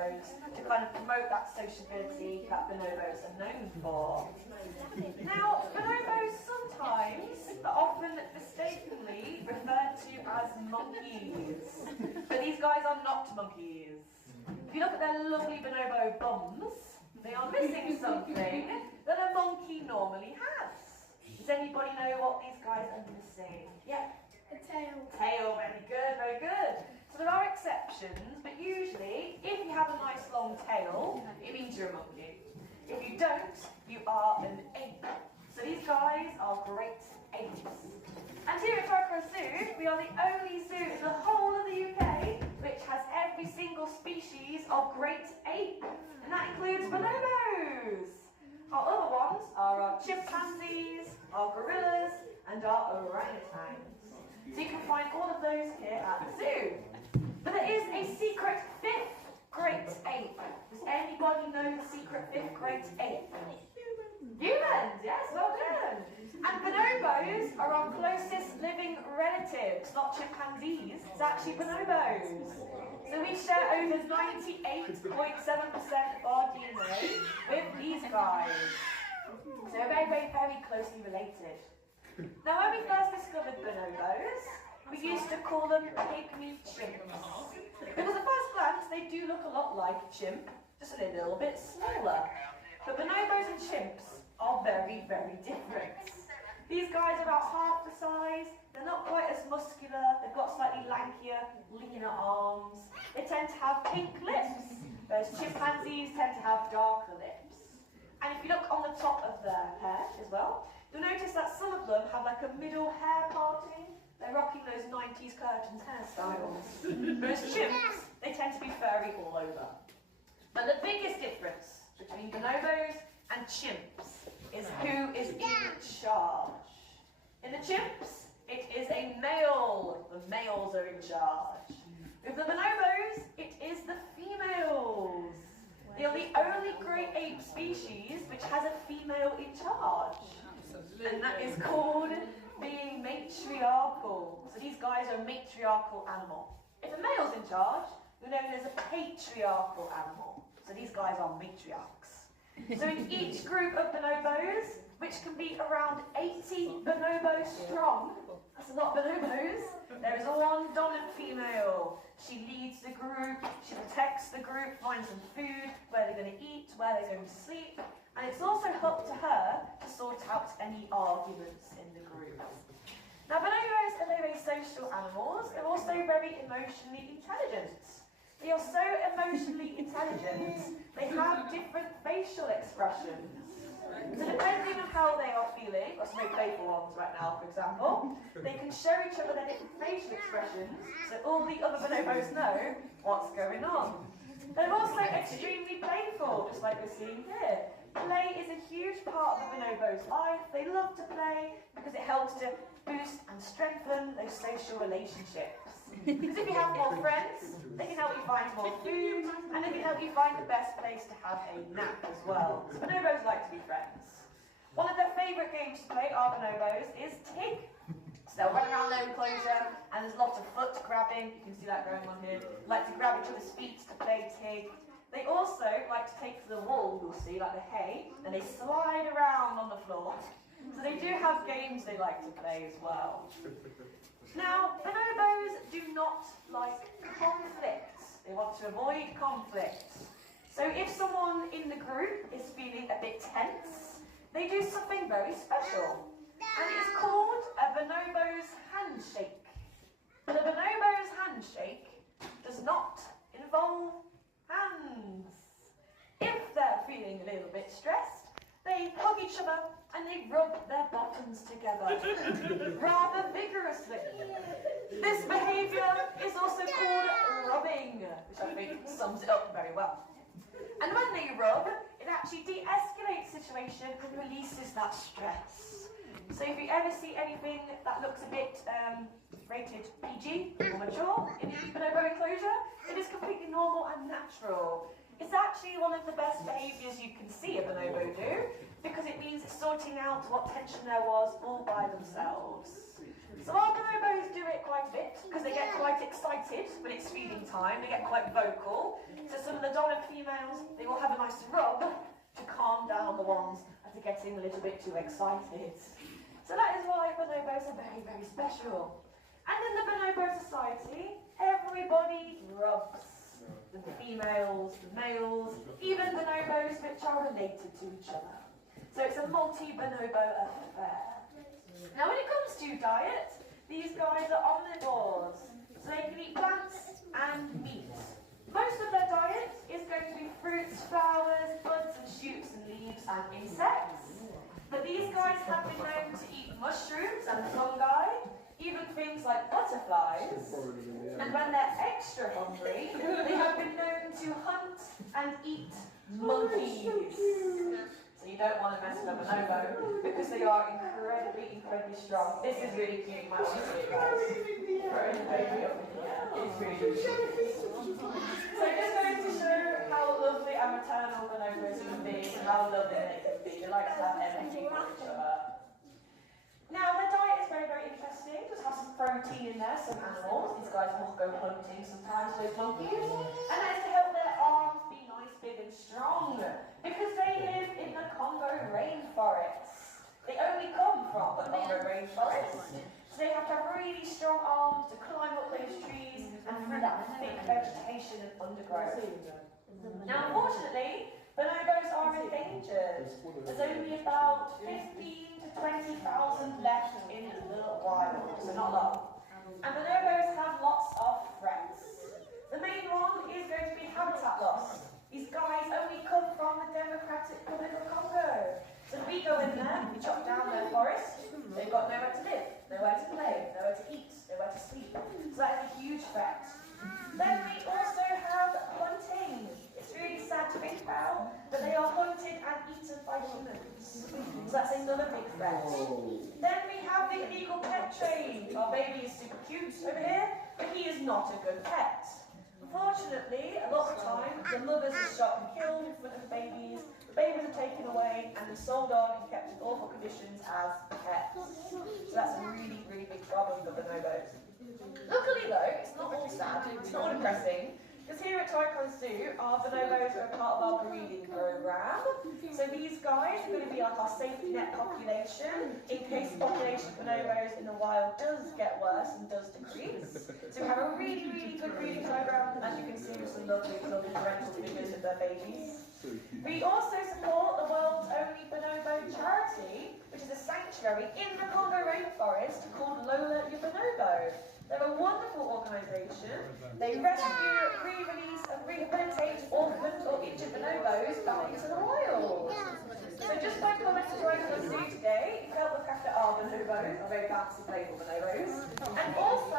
bonobos to kind of promote that sociability that bonobos are known for. Now, bonobos sometimes are often mistakenly referred to as monkeys, but these guys are not monkeys. If you look at their lovely bonobo bums, they are missing something that a monkey normally has. Does anybody know what these guys are missing? Yeah. A tail. Tail, very good, very good. So there are exceptions, but usually, if you have a nice long tail, it means you're a monkey. If you don't, you are an ape. So these guys are great apes. And here at Twycross Zoo, we are the only zoo in the whole of the UK which has every single species of great ape. And that includes bonobos. Our other ones are our chimpanzees, our gorillas, and our orangutans. So you can find all of those here at the zoo. But there is a secret fifth great ape. Does anybody know the secret fifth great ape? Humans, yes, well done. And bonobos are our closest living relatives, not chimpanzees, it's actually bonobos. So we share over 98.7% of our DNA with these guys. So we're very, very, very closely related. Now when we first discovered bonobos, we used to call them pygmy chimps. Because at first glance they do look a lot like a chimp, just a little bit smaller. But bonobos and chimps are very, very different. These guys are about half the size, they're not quite as muscular, they've got slightly lankier, leaner arms. They tend to have pink lips, whereas chimpanzees tend to have darker lips. And if you look on the top of their hair as well, you'll notice that some of them have like a middle hair parting. They're rocking those 90s curtains hairstyles. Whereas chimps, they tend to be furry all over. But the biggest difference between bonobos and chimps is who is in charge. In the chimps, it is a male. The males are in charge. With the bonobos, it is the females. They are the only great ape species which has a female in charge. And that is called being matriarchal. So these guys are a matriarchal animal. If a male's in charge, we're known as a patriarchal animal. So these guys are matriarchs. So in each group of bonobos, which can be around 80 bonobos strong, that's a lot of bonobos, there is one dominant female. She leads the group, she protects the group, finds them food, where they're going to eat, where they're going to sleep, and it's also up to her to sort out any arguments in the group. Now bonobos are very social animals, they're also very emotionally intelligent. They are so emotionally intelligent, they have different facial expressions. So depending on how they are feeling, or some very playful ones right now for example, they can show each other their different facial expressions so all the other bonobos know what's going on. They're also extremely playful, just like we're seeing here. Play is a huge part of the bonobo's life. They love to play because it helps to boost and strengthen those social relationships. Because if you have more friends, they can help you find more food, and they can help you find the best place to have a nap as well. So bonobos like to be friends. One of their favourite games to play, our bonobos, is Tig. So they'll run around their enclosure, and there's lots of foot grabbing. You can see that going on here. They like to grab each other's feet to play Tig. They also like to take to the wall, you'll see, like the hay, and they slide around on the floor. So they do have games they like to play as well. Now, bonobos do not like conflict. They want to avoid conflict. So if someone in the group is feeling a bit tense, they do something very special. And it's called a bonobo's handshake. The bonobo's handshake does not involve hands. If they're feeling a little bit stressed, they hug each other and they rub their bottoms together rather vigorously. This behaviour is also called rubbing, which I think sums it up very well. And when they rub, it actually de-escalates the situation and releases that stress. So if you ever see anything that looks a bit rated PG or mature in the bonobo enclosure, it is completely normal and natural. It's actually one of the best behaviours you can see a bonobo do, because it means it's sorting out what tension there was all by themselves. So our bonobos do it quite a bit, because they get quite excited when it's feeding time, they get quite vocal. So some of the dominant nice rub to calm down the ones that are getting a little bit too excited. So that is why bonobos are very, very special. And in the bonobo society, everybody rubs. The females, the males, even bonobos which are related to each other. So it's a multi-bonobo affair. Now when it comes to diet, these guys are omnivores. So they can eat plants and meat. Most of their diet is going to be fruits, flowers, buds and shoots and leaves and insects. But these guys have been known to eat mushrooms and fungi, even things like butterflies. And when they're extra hungry, they have been known to hunt and eat monkeys. So you don't want to mess with a bonobo because they are incredibly, incredibly strong. This is really cute, my honestly, guys. Throwing the baby up in the air. It's really cute. So just going to show how lovely and maternal bonobos can be and how lovely they can be. They like to have everything for each other. Now, their diet is very, very interesting. Just have some protein in there, some animals. These guys will go hunting sometimes with monkeys. And that is to help their arms be nice, big and strong. Because they live in the Congo rainforest. They only come from the Congo rainforest. So they have to have really strong arms to climb up those trees and through that thick vegetation and undergrowth. Now, unfortunately, bonobos are endangered. There's only about 15 to 20,000 left in the wild, so not a lot. And bonobos have lots of threats. The main one is going to be habitat loss. These guys only come from the Democratic Republic of Congo. So if we go in there, we chop down their forest, they've got nowhere to live, nowhere to play, nowhere to eat, nowhere to sleep. So that is a huge threat. Then we also have hunting. It's really sad to think about, but they are hunted and eaten by humans. So that's another big threat. Then we have the illegal pet trade. Our baby is super cute over here, but he is not a good pet. Unfortunately, a lot of the time, the mothers are shot and killed in front of the babies are taken away and then sold on and kept in awful conditions as pets. So that's a really, really big problem for bonobos. Luckily though, it's not all sad, it's not all depressing, because here at Twycross Zoo, our bonobos are a part of our breeding program. So these guys are going to be like our safety net population, in case the population of bonobos in the wild does get worse and does decrease. So we have a really, really good breeding program, as you can see with some lovely, lovely parental figures of their babies. We also support the world's only bonobo charity, which is a sanctuary in the Congo rainforest called Lola Your Bonobo. They're a wonderful organisation. They rescue, re-release and rehabilitate orphaned or injured bonobos back into the wild. So just by coming to Twycross Zoo today, you can help look after our bonobos, our very fancy playful bonobos, and also